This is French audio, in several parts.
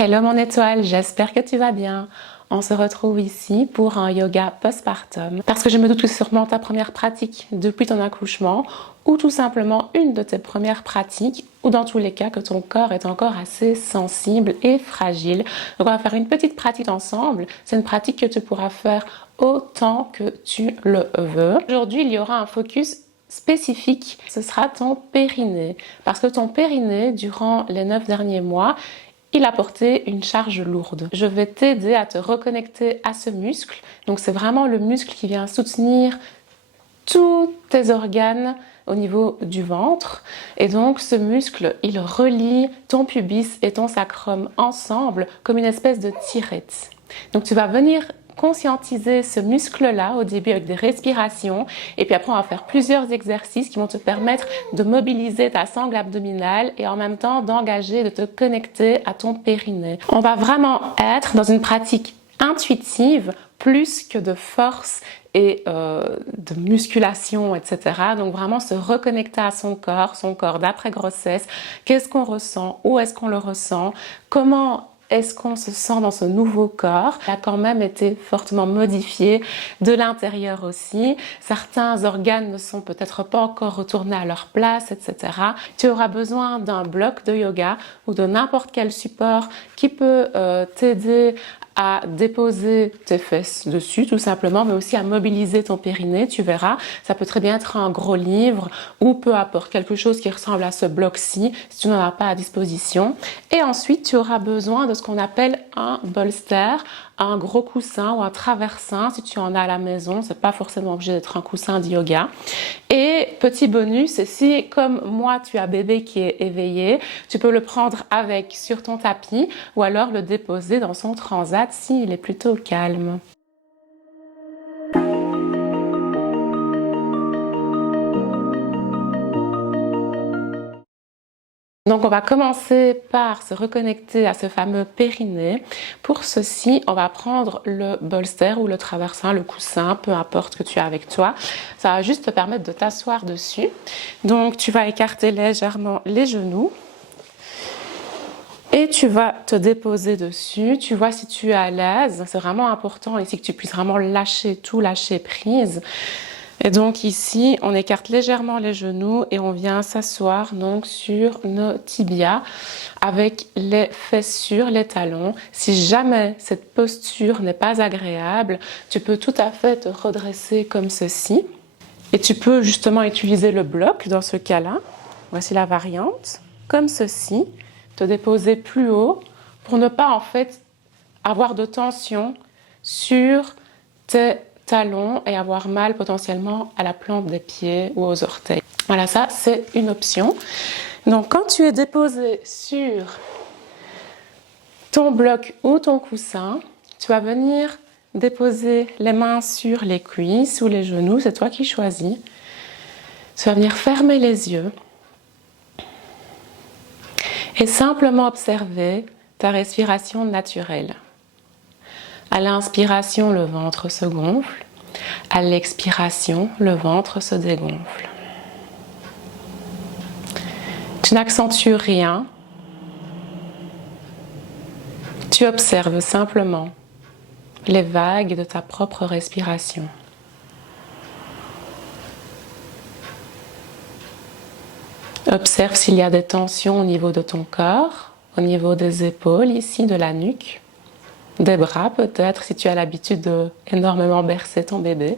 Hello mon étoile, j'espère que tu vas bien. On se retrouve ici pour un yoga postpartum parce que je me doute que c'est sûrement ta première pratique depuis ton accouchement ou tout simplement une de tes premières pratiques ou dans tous les cas que ton corps est encore assez sensible et fragile. Donc on va faire une petite pratique ensemble. C'est une pratique que tu pourras faire autant que tu le veux. Aujourd'hui, il y aura un focus spécifique, ce sera ton périnée. Parce que ton périnée, durant les 9 derniers mois, il a porté une charge lourde. Je vais t'aider à te reconnecter à ce muscle. Donc c'est vraiment le muscle qui vient soutenir tous tes organes au niveau du ventre. Et donc ce muscle, il relie ton pubis et ton sacrum ensemble comme une espèce de tirette. Donc tu vas venir conscientiser ce muscle-là au début avec des respirations et puis après on va faire plusieurs exercices qui vont te permettre de mobiliser ta sangle abdominale et en même temps d'engager, de te connecter à ton périnée. On va vraiment être dans une pratique intuitive plus que de force et de musculation, etc. Donc vraiment se reconnecter à son corps d'après-grossesse. Qu'est-ce qu'on ressent? Où est-ce qu'on le ressent? Comment est-ce qu'on se sent dans ce nouveau corps? Il a quand même été fortement modifié de l'intérieur aussi. Certains organes ne sont peut-être pas encore retournés à leur place, etc. Tu auras besoin d'un bloc de yoga ou de n'importe quel support qui peut t'aider à déposer tes fesses dessus tout simplement, mais aussi à mobiliser ton périnée, tu verras. Ça peut très bien être un gros livre ou peu importe, quelque chose qui ressemble à ce bloc-ci si tu n'en as pas à disposition. Et ensuite, tu auras besoin de ce qu'on appelle un bolster, un gros coussin ou un traversin si tu en as à la maison. C'est pas forcément obligé d'être un coussin de yoga. Et petit bonus, si comme moi tu as bébé qui est éveillé, tu peux le prendre avec sur ton tapis ou alors le déposer dans son transat s'il est plutôt calme. Donc on va commencer par se reconnecter à ce fameux périnée. Pour ceci, on va prendre le bolster ou le traversin, le coussin, peu importe ce que tu as avec toi. Ça va juste te permettre de t'asseoir dessus. Donc tu vas écarter légèrement les genoux. Et tu vas te déposer dessus, tu vois si tu es à l'aise, c'est vraiment important ici que tu puisses vraiment lâcher tout, lâcher prise. Et donc ici, on écarte légèrement les genoux et on vient s'asseoir donc sur nos tibias avec les fesses sur les talons. Si jamais cette posture n'est pas agréable, tu peux tout à fait te redresser comme ceci. Et tu peux justement utiliser le bloc dans ce cas-là. Voici la variante, comme ceci. Te déposer plus haut pour ne pas en fait avoir de tension sur tes talons et avoir mal potentiellement à la plante des pieds ou aux orteils. Voilà, ça c'est une option. Donc quand tu es déposé sur ton bloc ou ton coussin, tu vas venir déposer les mains sur les cuisses ou les genoux, c'est toi qui choisis. Tu vas venir fermer les yeux et simplement observer ta respiration naturelle. À l'inspiration, le ventre se gonfle. À l'expiration, le ventre se dégonfle. Tu n'accentues rien. Tu observes simplement les vagues de ta propre respiration. Observe s'il y a des tensions au niveau de ton corps, au niveau des épaules, ici, de la nuque, des bras peut-être, si tu as l'habitude de énormément bercer ton bébé.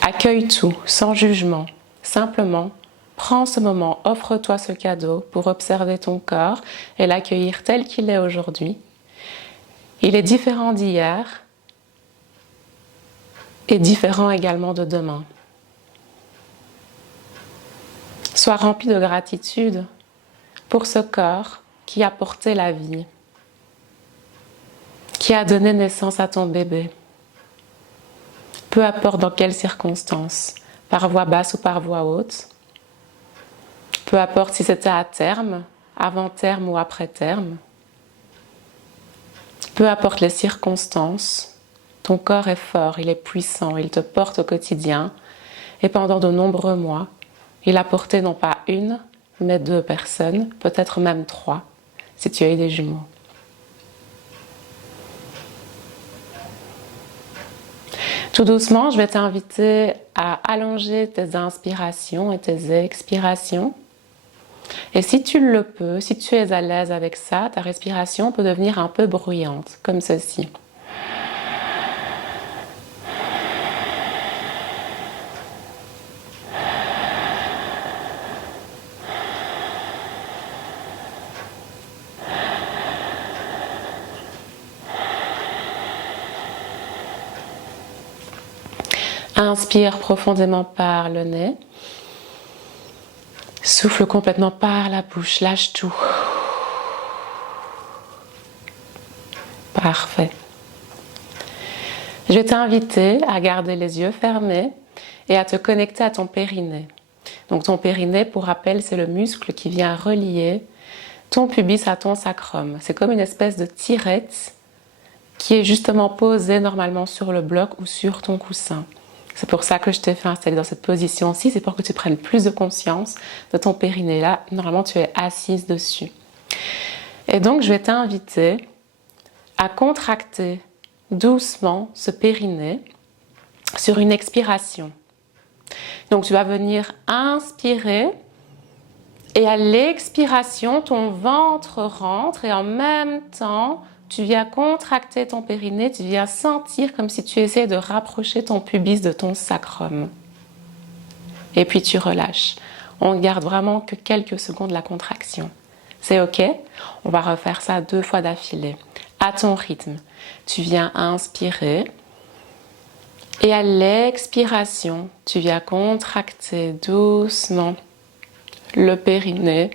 Accueille tout, sans jugement. Simplement, prends ce moment, offre-toi ce cadeau pour observer ton corps et l'accueillir tel qu'il est aujourd'hui. Il est différent d'hier et différent également de demain. Sois rempli de gratitude pour ce corps qui a porté la vie, qui a donné naissance à ton bébé. Peu importe dans quelles circonstances, par voix basse ou par voix haute, peu importe si c'était à terme, avant terme ou après terme, peu importe les circonstances, ton corps est fort, il est puissant, il te porte au quotidien et pendant de nombreux mois, il a porté non pas une, mais 2 personnes, peut-être même 3, si tu as eu des jumeaux. Tout doucement, je vais t'inviter à allonger tes inspirations et tes expirations. Et si tu le peux, si tu es à l'aise avec ça, ta respiration peut devenir un peu bruyante, comme ceci. Inspire profondément par le nez. Souffle complètement par la bouche, lâche tout. Parfait. Je vais t'inviter à garder les yeux fermés et à te connecter à ton périnée. Donc ton périnée, pour rappel, c'est le muscle qui vient relier ton pubis à ton sacrum. C'est comme une espèce de tirette qui est justement posée normalement sur le bloc ou sur ton coussin. C'est pour ça que je t'ai fait installer dans cette position-ci, c'est pour que tu prennes plus de conscience de ton périnée. Là, normalement, tu es assise dessus. Et donc, je vais t'inviter à contracter doucement ce périnée sur une expiration. Donc, tu vas venir inspirer et à l'expiration, ton ventre rentre et en même temps, tu viens contracter ton périnée, tu viens sentir comme si tu essayais de rapprocher ton pubis de ton sacrum. Et puis tu relâches. On garde vraiment que quelques secondes la contraction. C'est ok? On va refaire ça 2 fois d'affilée. À ton rythme. Tu viens inspirer. Et à l'expiration, tu viens contracter doucement le périnée.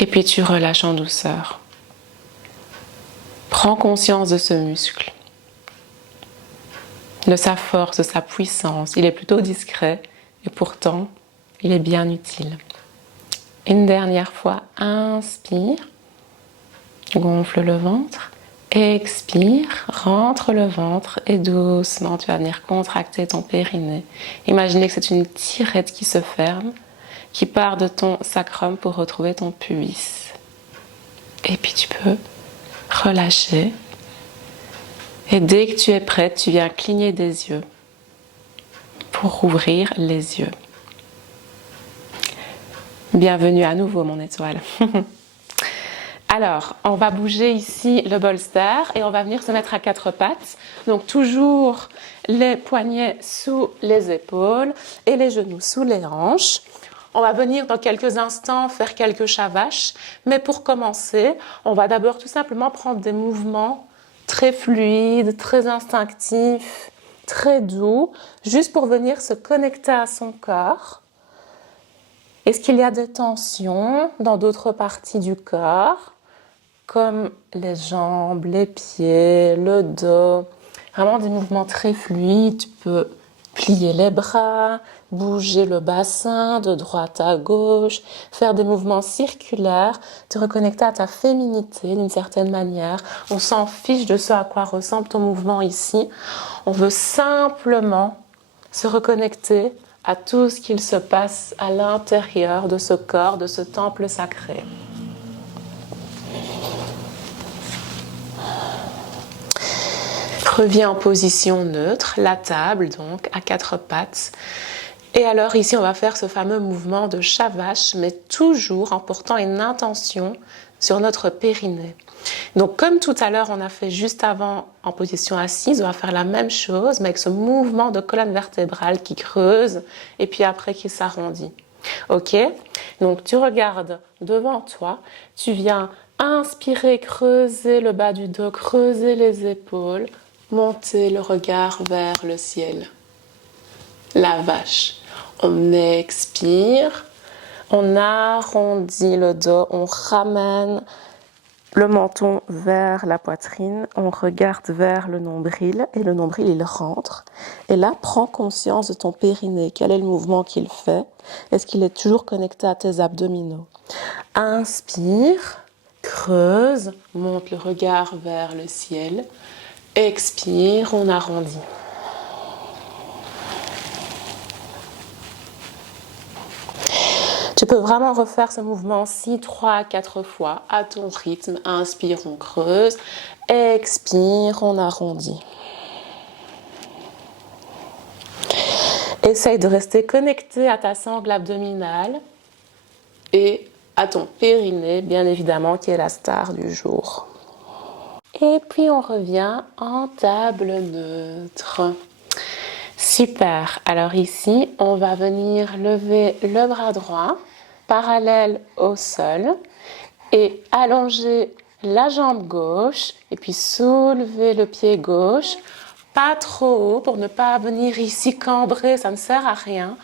Et puis tu relâches en douceur. Prends conscience de ce muscle, de sa force, de sa puissance. Il est plutôt discret et pourtant, il est bien utile. Une dernière fois, inspire, gonfle le ventre, expire, rentre le ventre et doucement, tu vas venir contracter ton périnée. Imaginez que c'est une tirette qui se ferme, qui part de ton sacrum pour retrouver ton pubis. Et puis tu peux relâcher. Et dès que tu es prête, tu viens cligner des yeux pour ouvrir les yeux. Bienvenue à nouveau, mon étoile. Alors, on va bouger ici le bolster et on va venir se mettre à 4 pattes. Donc, toujours les poignets sous les épaules et les genoux sous les hanches. On va venir dans quelques instants faire quelques chavaches, mais pour commencer, on va d'abord tout simplement prendre des mouvements très fluides, très instinctifs, très doux, juste pour venir se connecter à son corps. Est-ce qu'il y a des tensions dans d'autres parties du corps, comme les jambes, les pieds, le dos, vraiment des mouvements très fluides. Tu peux plier les bras, bouger le bassin de droite à gauche, faire des mouvements circulaires, te reconnecter à ta féminité d'une certaine manière. On s'en fiche de ce à quoi ressemble ton mouvement ici. On veut simplement se reconnecter à tout ce qu'il se passe à l'intérieur de ce corps, de ce temple sacré. Reviens en position neutre, la table donc à 4 pattes. Et alors ici on va faire ce fameux mouvement de shavash, mais toujours en portant une intention sur notre périnée. Donc comme tout à l'heure on a fait juste avant en position assise, on va faire la même chose mais avec ce mouvement de colonne vertébrale qui creuse et puis après qui s'arrondit. Ok? Donc tu regardes devant toi, tu viens inspirer, creuser le bas du dos, creuser les épaules, monter le regard vers le ciel. La vache. On expire, on arrondit le dos, on ramène le menton vers la poitrine, on regarde vers le nombril et le nombril il rentre. Et là, prends conscience de ton périnée. Quel est le mouvement qu'il fait? Est-ce qu'il est toujours connecté à tes abdominaux? Inspire, creuse, monte le regard vers le ciel. Expire, on arrondit. Tu peux vraiment refaire ce mouvement-ci 3 à 4 fois à ton rythme. Inspire, on creuse. Expire, on arrondit. Essaye de rester connecté à ta sangle abdominale et à ton périnée, bien évidemment, qui est la star du jour. Et puis on revient en table neutre. Super. Alors ici, on va venir lever le bras droit parallèle au sol et allonger la jambe gauche et puis soulever le pied gauche, pas trop haut pour ne pas venir ici cambrer, ça ne sert à rien.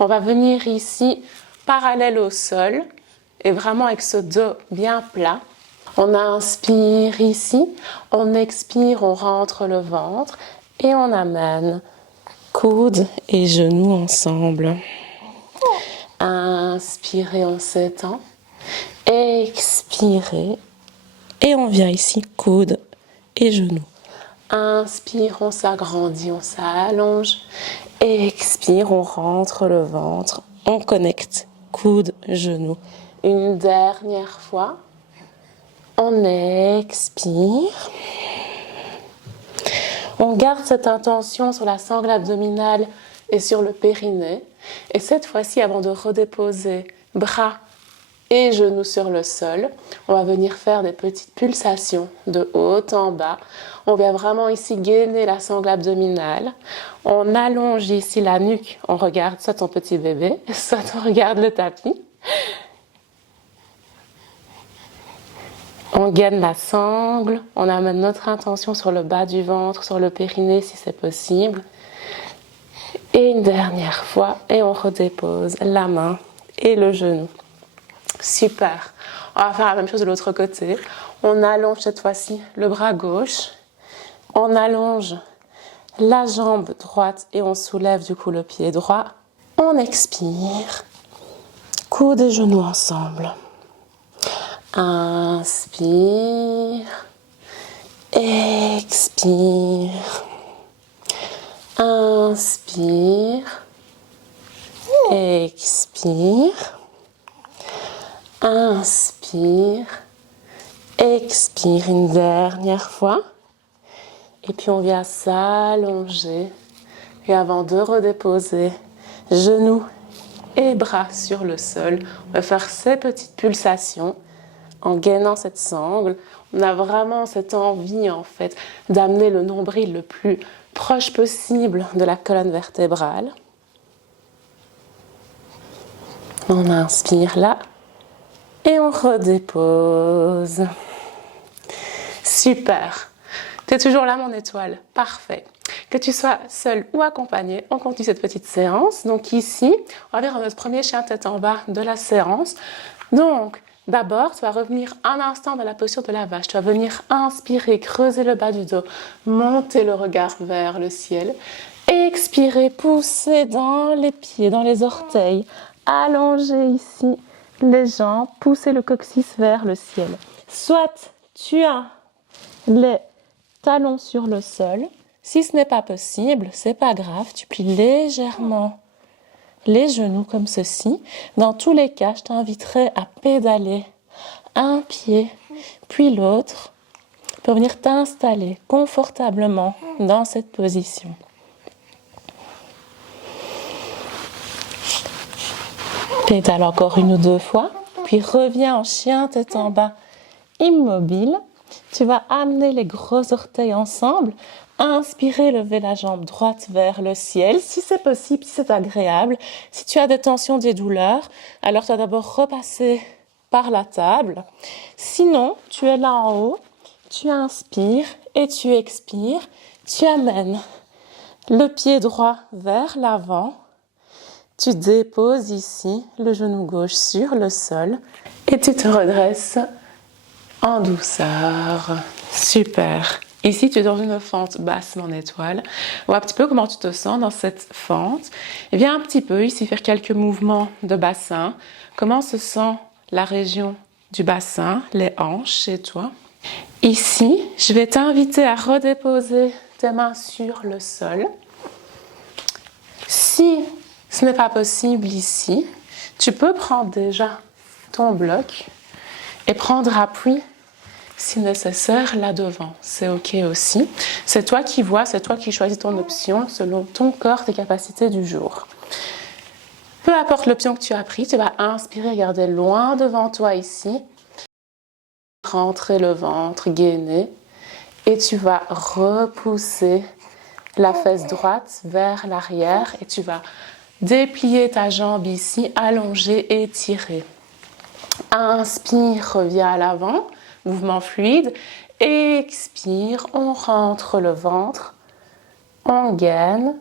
On va venir ici parallèle au sol et vraiment avec ce dos bien plat. On inspire ici, on expire, on rentre le ventre et on amène coudes et genoux ensemble. Inspirez, on s'étend. Expirez et on vient ici, coudes et genoux. Inspire, on s'agrandit, on s'allonge. Expire, on rentre le ventre, on connecte, coudes, genoux. Une dernière fois. On expire. On garde cette intention sur la sangle abdominale et sur le périnée. Et cette fois-ci, avant de redéposer bras et genoux sur le sol, on va venir faire des petites pulsations de haut en bas. On vient vraiment ici gainer la sangle abdominale. On allonge ici la nuque. On regarde soit ton petit bébé, soit on regarde le tapis. On gaine la sangle, on amène notre intention sur le bas du ventre, sur le périnée si c'est possible. Et une dernière fois, et on redépose la main et le genou. Super. On va faire la même chose de l'autre côté. On allonge cette fois-ci le bras gauche. On allonge la jambe droite et on soulève du coup le pied droit. On expire. Coudes et genoux ensemble. Inspire, expire, inspire, expire, inspire, expire une dernière fois. Et puis on vient s'allonger. Et avant de redéposer genoux et bras sur le sol, on va faire ces petites pulsations. En gainant cette sangle, on a vraiment cette envie en fait d'amener le nombril le plus proche possible de la colonne vertébrale. On inspire là et on redépose. Super. Tu es toujours là mon étoile, parfait. Que tu sois seul ou accompagné, on continue cette petite séance. Donc ici, on va vers notre premier chien tête en bas de la séance. Donc, d'abord, tu vas revenir un instant dans la posture de la vache. Tu vas venir inspirer, creuser le bas du dos, monter le regard vers le ciel. Expirer, pousser dans les pieds, dans les orteils. Allonger ici les jambes, pousser le coccyx vers le ciel. Soit tu as les talons sur le sol. Si ce n'est pas possible, c'est pas grave. Tu plies légèrement les genoux comme ceci. Dans tous les cas, je t'inviterai à pédaler un pied puis l'autre pour venir t'installer confortablement dans cette position. Pédale encore une ou deux fois, puis reviens en chien tête en bas, immobile. Tu vas amener les gros orteils ensemble. Inspirez, levez la jambe droite vers le ciel, si c'est possible, si c'est agréable. Si tu as des tensions, des douleurs, alors tu vas d'abord repasser par la table. Sinon, tu es là en haut, tu inspires et tu expires. Tu amènes le pied droit vers l'avant. Tu déposes ici le genou gauche sur le sol et tu te redresses en douceur. Super. Ici, tu es dans une fente basse, mon étoile. Vois un petit peu comment tu te sens dans cette fente. Et viens un petit peu ici faire quelques mouvements de bassin. Comment se sent la région du bassin, les hanches chez toi. Ici, je vais t'inviter à redéposer tes mains sur le sol. Si ce n'est pas possible ici, Tu peux prendre déjà ton bloc et prendre appui si nécessaire là devant. C'est ok aussi. C'est toi qui vois, c'est toi qui choisis ton option selon ton corps, tes capacités du jour. Peu importe l'option que tu as prise, tu vas inspirer, regarder loin devant toi ici. Rentrer le ventre, gainer. Et tu vas repousser la fesse droite vers l'arrière et tu vas déplier ta jambe ici, allonger, étirer. Inspire, reviens à l'avant, mouvement fluide. Expire, on rentre le ventre, on gaine.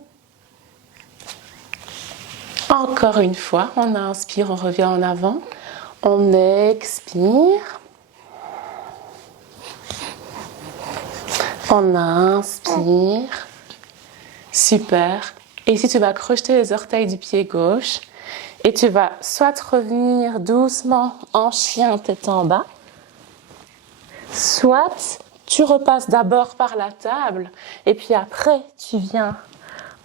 Encore une fois, on inspire, on revient en avant, on expire. On inspire. Super. Et ici, tu vas crocheter les orteils du pied gauche. Et tu vas soit revenir doucement en chien tête en bas, soit tu repasses d'abord par la table et puis après, tu viens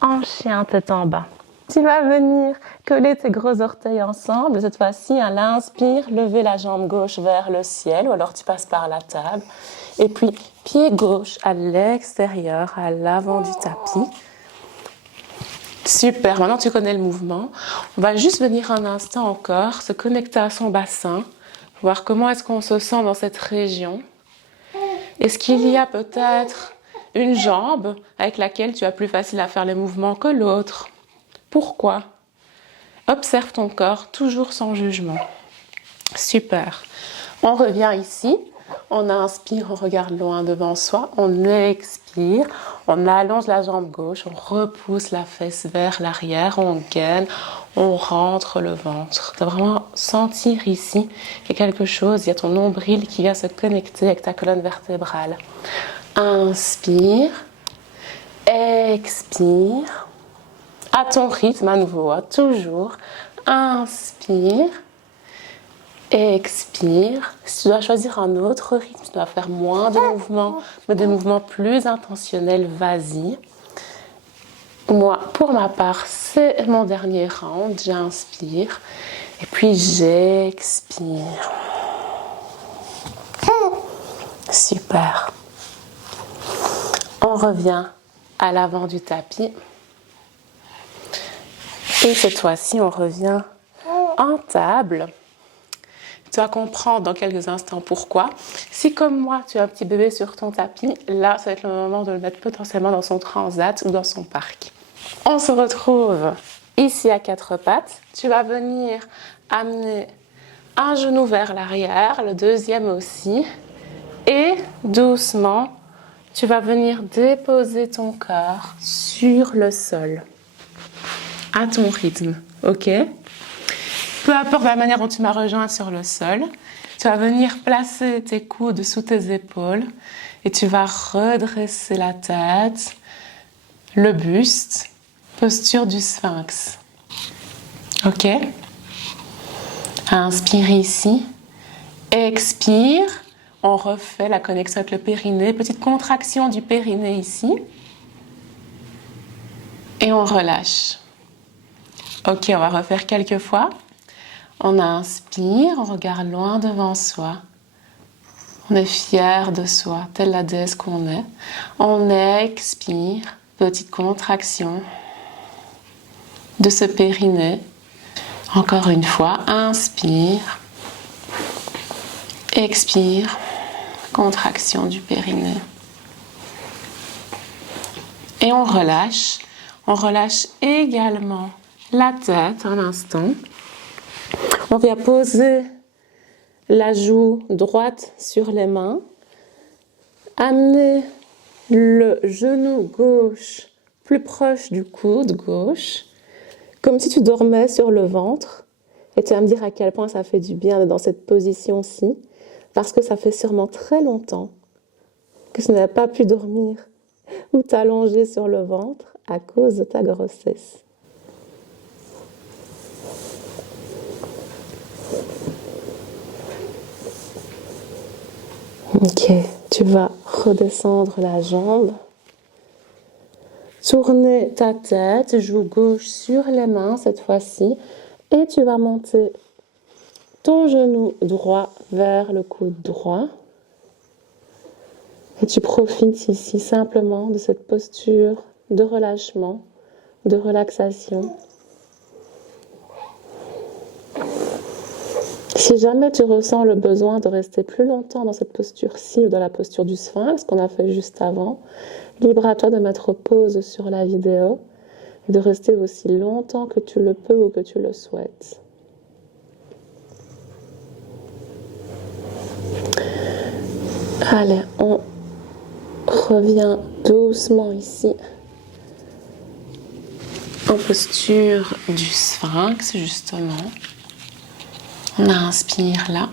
en chien tête en bas. Tu vas venir coller tes gros orteils ensemble. Cette fois-ci, à l'inspire, lever la jambe gauche vers le ciel ou alors tu passes par la table. Et puis, pied gauche à l'extérieur, à l'avant du tapis. Super, maintenant tu connais le mouvement. On va juste venir un instant encore, se connecter à son bassin, voir comment est-ce qu'on se sent dans cette région. Est-ce qu'il y a peut-être une jambe avec laquelle tu as plus facile à faire les mouvements que l'autre? Pourquoi? Observe ton corps, toujours sans jugement. Super. On revient ici. On inspire, on regarde loin devant soi. On expire. On allonge la jambe gauche. On repousse la fesse vers l'arrière. On gaine. On rentre le ventre. Tu vas vraiment sentir ici qu'il y a quelque chose. Il y a ton nombril qui vient se connecter avec ta colonne vertébrale. Inspire. Expire. À ton rythme à nouveau, hein, toujours. Inspire. Expire. Si tu dois choisir un autre rythme, tu dois faire moins de mouvements, mais des mouvements plus intentionnels, vas-y. Moi, pour ma part, c'est mon dernier round. J'inspire. Et puis j'expire. Super. On revient à l'avant du tapis. Et cette fois-ci, on revient en table. Tu vas comprendre dans quelques instants pourquoi. Si comme moi, tu as un petit bébé sur ton tapis, là, ça va être le moment de le mettre potentiellement dans son transat ou dans son parc. On se retrouve ici à quatre pattes. Tu vas venir amener un genou vers l'arrière, le deuxième aussi. Et doucement, tu vas venir déposer ton corps sur le sol. À ton rythme, ok? Peu importe la manière dont tu m'as rejoint sur le sol, tu vas venir placer tes coudes sous tes épaules et tu vas redresser la tête, le buste, posture du sphinx. Ok? Inspire ici, expire, on refait la connexion avec le périnée, petite contraction du périnée ici et on relâche. Ok, on va refaire quelques fois. On inspire, on regarde loin devant soi. On est fier de soi, telle la déesse qu'on est. On expire, petite contraction de ce périnée. Encore une fois, inspire, expire, contraction du périnée. Et on relâche. On relâche également la tête un instant. On vient poser la joue droite sur les mains. Amener le genou gauche plus proche du coude gauche, comme si tu dormais sur le ventre. Et tu vas me dire à quel point ça fait du bien d'être dans cette position-ci, parce que ça fait sûrement très longtemps que tu n'as pas pu dormir ou t'allonger sur le ventre à cause de ta grossesse. Ok, tu vas redescendre la jambe, tourner ta tête, joue gauche sur les mains cette fois-ci, Et tu vas monter ton genou droit vers le coude droit. Et tu profites ici simplement de cette posture de relâchement, de relaxation. Si jamais tu ressens le besoin de rester plus longtemps dans cette posture-ci ou dans la posture du sphinx qu'on a fait juste avant, libre à toi de mettre pause sur la vidéo et de rester aussi longtemps que tu le peux ou que tu le souhaites. Allez, on revient doucement ici en posture du sphinx justement. On inspire là.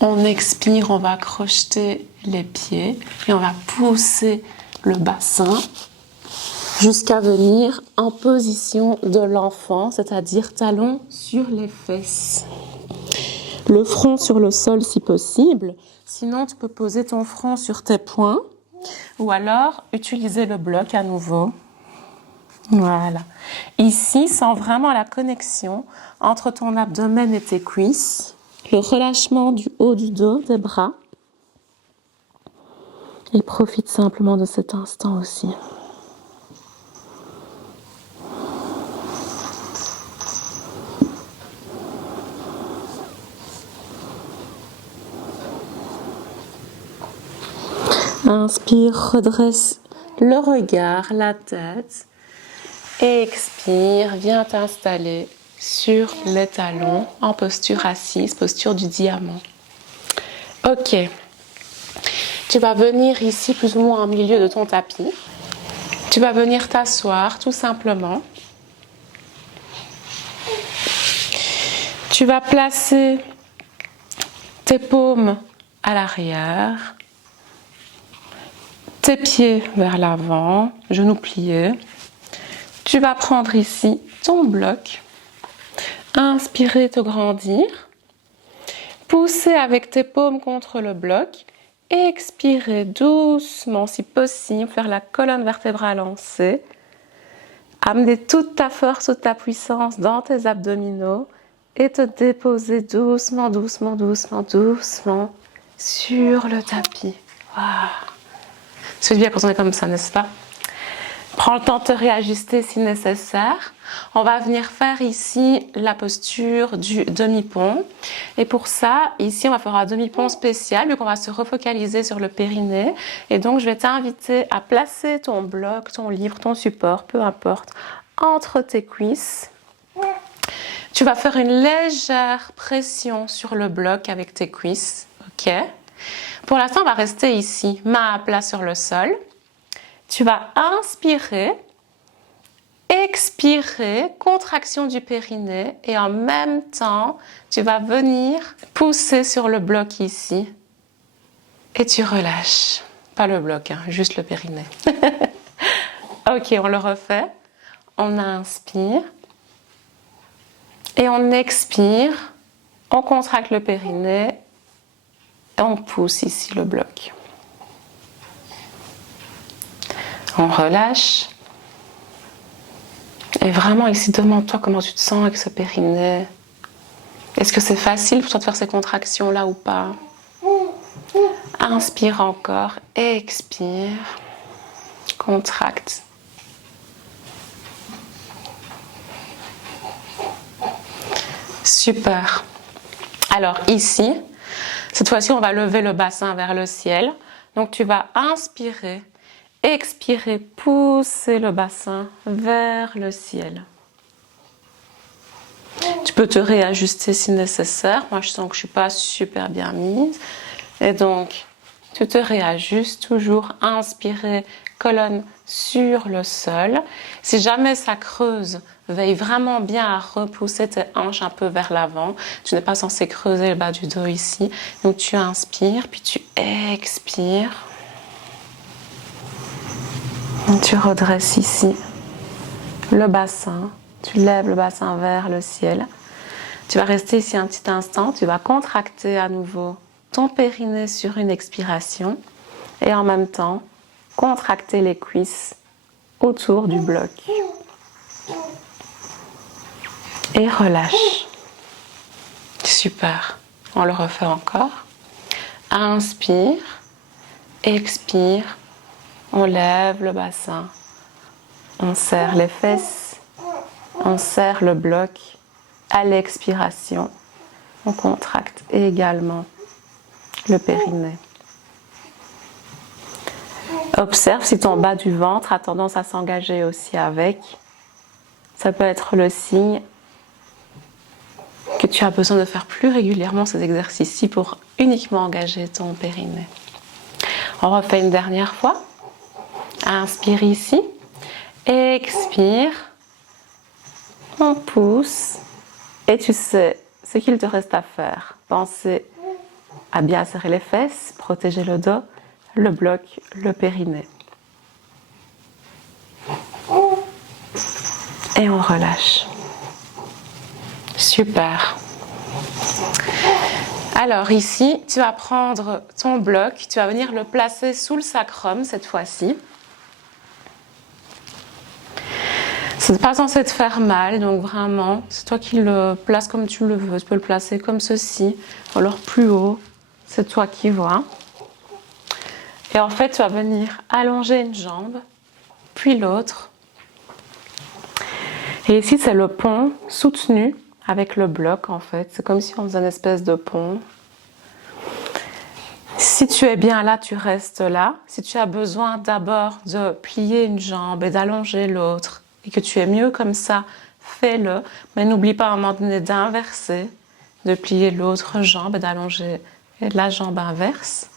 On expire, on va crocheter les pieds et on va pousser le bassin jusqu'à venir en position de l'enfant, c'est-à-dire talons sur les fesses. Le front sur le sol si possible. Sinon, tu peux poser ton front sur tes poings ou alors utiliser le bloc à nouveau. Voilà. Ici, sens vraiment la connexion entre ton abdomen et tes cuisses, le relâchement du haut du dos, des bras. Et profite simplement de cet instant aussi. Inspire, redresse le regard, la tête. Expire, viens t'installer sur les talons en posture assise, posture du diamant. Ok. Tu vas venir ici plus ou moins au milieu de ton tapis. Tu vas venir t'asseoir tout simplement. Tu vas placer tes paumes à l'arrière. Tes pieds vers l'avant, genoux pliés. Tu vas prendre ici ton bloc. Inspirer, te grandir. Pousser avec tes paumes contre le bloc. Expirer doucement, si possible, faire la colonne vertébrale lancée. Amener toute ta force, toute ta puissance dans tes abdominaux et te déposer doucement, doucement, doucement, doucement sur le tapis. Wow. C'est bien quand on est comme ça, n'est-ce pas? Prends le temps de te réajuster si nécessaire. On va venir faire ici la posture du demi-pont. Et pour ça, ici, on va faire un demi-pont spécial, vu qu'on va se refocaliser sur le périnée. Et donc, je vais t'inviter à placer ton bloc, ton livre, ton support, peu importe, entre tes cuisses. Tu vas faire une légère pression sur le bloc avec tes cuisses. Ok? Pour l'instant, on va rester ici, main à plat sur le sol. Tu vas inspirer, expirer, contraction du périnée et en même temps, tu vas venir pousser sur le bloc ici et tu relâches. Pas le bloc, hein, juste le périnée. Ok, on le refait. On inspire et on expire. On contracte le périnée et on pousse ici le bloc. On relâche. Et vraiment ici, demande-toi comment tu te sens avec ce périnée. Est-ce que c'est facile pour toi de faire ces contractions-là ou pas? Inspire encore, expire, contracte. Super. Alors ici, cette fois-ci, on va lever le bassin vers le ciel. Donc tu vas inspirer. Expirer, pousser le bassin vers le ciel. Tu peux te réajuster si nécessaire. Moi, je sens que je ne suis pas super bien mise. Et donc, tu te réajustes toujours. Inspirer, colonne sur le sol. Si jamais ça creuse, veille vraiment bien à repousser tes hanches un peu vers l'avant. Tu n'es pas censé creuser le bas du dos ici. Donc, tu inspires, puis tu expires. Tu redresses ici le bassin, tu lèves le bassin vers le ciel. Tu vas rester ici un petit instant, tu vas contracter à nouveau ton périnée sur une expiration et en même temps contracter les cuisses autour du bloc. Et relâche. Super. On le refait encore. Inspire, expire. On lève le bassin. On serre les fesses. On serre le bloc. À l'expiration, on contracte également le périnée. Observe si ton bas du ventre a tendance à s'engager aussi avec. Ça peut être le signe que tu as besoin de faire plus régulièrement ces exercices-ci pour uniquement engager ton périnée. On refait une dernière fois. Inspire ici. Expire. On pousse. Et tu sais ce qu'il te reste à faire. Pensez à bien serrer les fesses, protéger le dos, le bloc, le périnée. Et on relâche. Super. Alors ici, tu vas prendre ton bloc, tu vas venir le placer sous le sacrum cette fois-ci. C'est pas censé te faire mal, donc vraiment, c'est toi qui le places comme tu le veux. Tu peux le placer comme ceci, ou alors plus haut, c'est toi qui vois. Et en fait, tu vas venir allonger une jambe, puis l'autre. Et ici, c'est le pont soutenu avec le bloc, en fait. C'est comme si on faisait une espèce de pont. Si tu es bien là, tu restes là. Si tu as besoin d'abord de plier une jambe et d'allonger l'autre, et que tu es mieux comme ça, fais-le. Mais n'oublie pas à un moment donné d'inverser, de plier l'autre jambe et d'allonger la jambe inverse.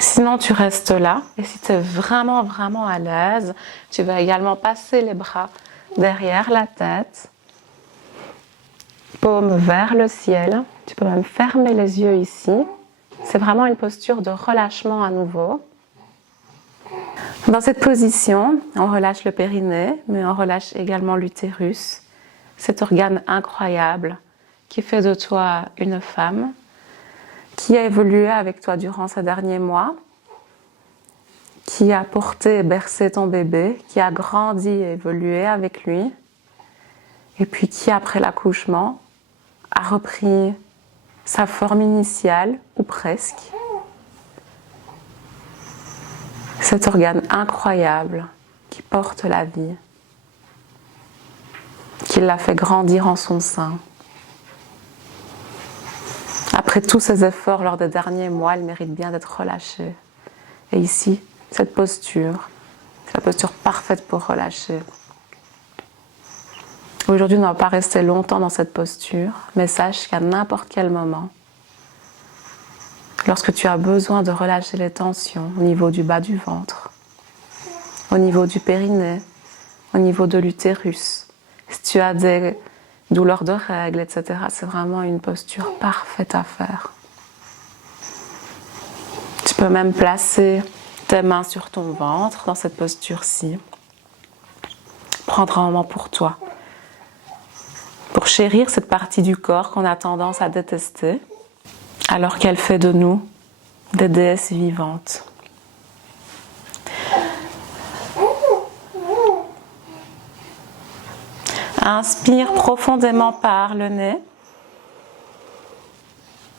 Sinon, tu restes là. Et si tu es vraiment, vraiment à l'aise, tu vas également passer les bras derrière la tête, paume vers le ciel. Tu peux même fermer les yeux ici. C'est vraiment une posture de relâchement à nouveau. Dans cette position, on relâche le périnée, mais on relâche également l'utérus, cet organe incroyable qui fait de toi une femme, qui a évolué avec toi durant ces derniers mois, qui a porté et bercé ton bébé, qui a grandi et évolué avec lui, et puis qui, après l'accouchement, a repris sa forme initiale, ou presque. Cet organe incroyable qui porte la vie, qui l'a fait grandir en son sein. Après tous ces efforts lors des derniers mois, elle mérite bien d'être relâchée. Et ici, cette posture, c'est la posture parfaite pour relâcher. Aujourd'hui, on ne va pas rester longtemps dans cette posture, mais sache qu'à n'importe quel moment, lorsque tu as besoin de relâcher les tensions au niveau du bas du ventre, au niveau du périnée, au niveau de l'utérus, si tu as des douleurs de règles, etc., c'est vraiment une posture parfaite à faire. Tu peux même placer tes mains sur ton ventre dans cette posture-ci. Prendre un moment pour toi, pour chérir cette partie du corps qu'on a tendance à détester, alors qu'elle fait de nous des déesses vivantes. Inspire profondément par le nez.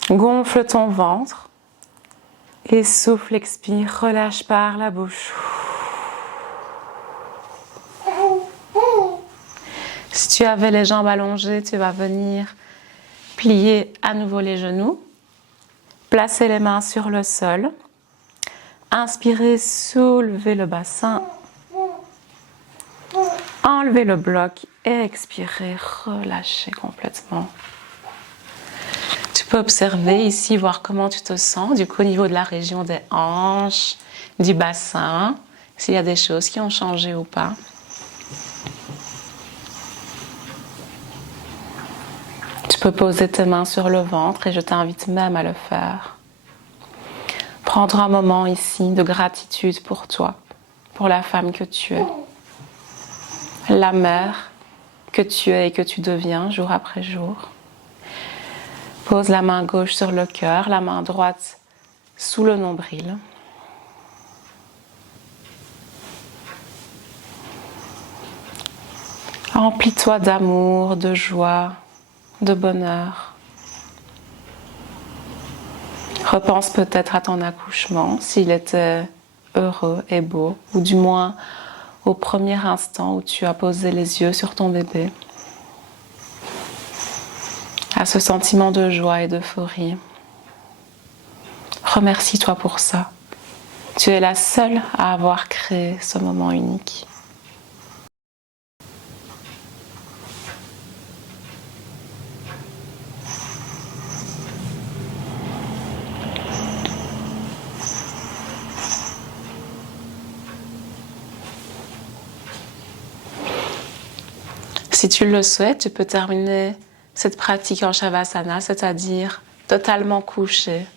Gonfle ton ventre. Et souffle, expire, relâche par la bouche. Si tu avais les jambes allongées, tu vas venir plier à nouveau les genoux. Placer les mains sur le sol. Inspirez, soulevez le bassin. Enlevez le bloc et expirez, relâchez complètement. Tu peux observer ici, voir comment tu te sens, du coup au niveau de la région des hanches, du bassin, s'il y a des choses qui ont changé ou pas. Tu peux poser tes mains sur le ventre et je t'invite même à le faire. Prendre un moment ici de gratitude pour toi, pour la femme que tu es, la mère que tu es et que tu deviens jour après jour. Pose la main gauche sur le cœur, la main droite sous le nombril. Remplis-toi d'amour, de joie, de bonheur. Repense peut-être à ton accouchement, s'il était heureux et beau, ou du moins au premier instant où tu as posé les yeux sur ton bébé. À ce sentiment de joie et d'euphorie. Remercie-toi pour ça. Tu es la seule à avoir créé ce moment unique. Si tu le souhaites, tu peux terminer cette pratique en Shavasana, c'est-à-dire totalement couché,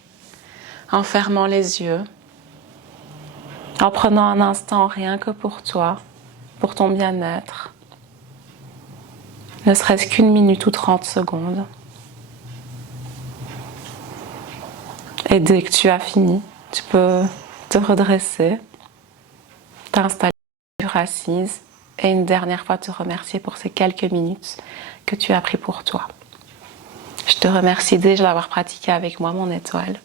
en fermant les yeux, en prenant un instant rien que pour toi, pour ton bien-être, ne serait-ce qu'une minute ou 30 secondes. Et dès que tu as fini, tu peux te redresser, t'installer assise et une dernière fois te remercier pour ces quelques minutes que tu as pris pour toi. Je te remercie déjà d'avoir pratiqué avec moi mon étoile.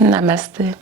Namasté.